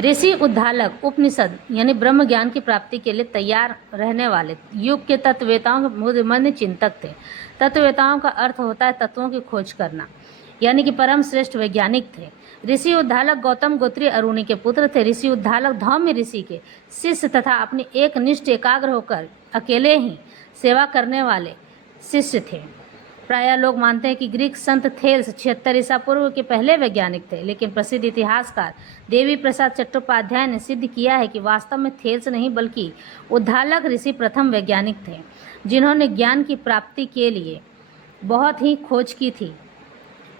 ऋषि उद्दालक उपनिषद यानी ब्रह्म ज्ञान की प्राप्ति के लिए तैयार रहने वाले युग के तत्ववेताओं के बुद्धिमान चिंतक थे। तत्ववेताओं का अर्थ होता है तत्वों की खोज करना, यानी कि परम श्रेष्ठ वैज्ञानिक थे। ऋषि उद्दालक गौतम गोत्रीय अरुणी के पुत्र थे। ऋषि उद्दालक धौम्य ऋषि के शिष्य तथा अपनी एक निष्ठ एकाग्र होकर अकेले ही सेवा करने वाले शिष्य थे। प्रायः लोग मानते हैं कि ग्रीक संत थेल्स 76 ईसा पूर्व के पहले वैज्ञानिक थे, लेकिन प्रसिद्ध इतिहासकार देवी प्रसाद चट्टोपाध्याय ने सिद्ध किया है कि वास्तव में थेल्स नहीं बल्कि उद्दालक ऋषि प्रथम वैज्ञानिक थे, जिन्होंने ज्ञान की प्राप्ति के लिए बहुत ही खोज की थी।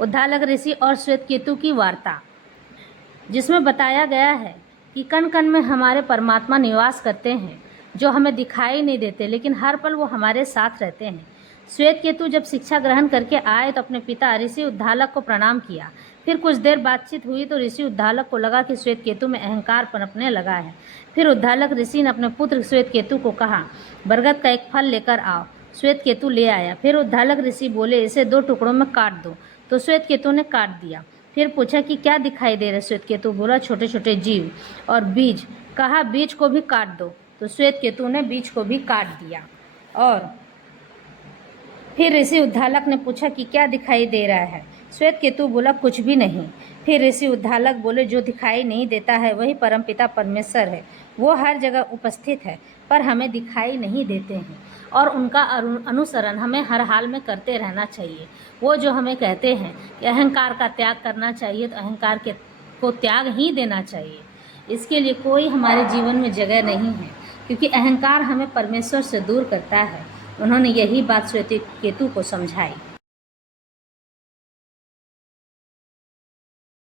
उद्दालक ऋषि और श्वेतकेतु की वार्ता, जिसमें बताया गया है कि कण कण में हमारे परमात्मा निवास करते हैं, जो हमें दिखाई नहीं देते, लेकिन हर पल वो हमारे साथ रहते हैं। श्वेतकेतु जब शिक्षा ग्रहण करके आए तो अपने पिता ऋषि उद्दालक को प्रणाम किया। फिर कुछ देर बातचीत हुई तो ऋषि उद्दालक को लगा कि श्वेतकेतु में अहंकार पनपने लगा है। फिर उद्दालक ऋषि ने अपने पुत्र श्वेतकेतु को कहा, बरगद का एक फल लेकर आओ। श्वेतकेतु ले आया। फिर उद्दालक ऋषि बोले, इसे 2 टुकड़ों में काट दो। तो श्वेतकेतु ने काट दिया। फिर पूछा कि क्या दिखाई दे रहा? श्वेतकेतु बोला, छोटे छोटे जीव और बीज। कहा, बीज को भी काट दो। तो श्वेतकेतु ने बीज को भी काट दिया। और फिर ऋषि उद्दालक ने पूछा कि क्या दिखाई दे रहा है? श्वेतकेतु बोला, कुछ भी नहीं। फिर ऋषि उद्दालक बोले, जो दिखाई नहीं देता है वही परमपिता परमेश्वर है। वो हर जगह उपस्थित है पर हमें दिखाई नहीं देते हैं, और उनका अनुसरण हमें हर हाल में करते रहना चाहिए। वो जो हमें कहते हैं कि अहंकार का त्याग करना चाहिए, तो अहंकार को त्याग ही देना चाहिए। इसके लिए कोई हमारे जीवन में जगह नहीं है, क्योंकि अहंकार हमें परमेश्वर से दूर करता है। उन्होंने यही बात श्वेतकेतु को समझाई।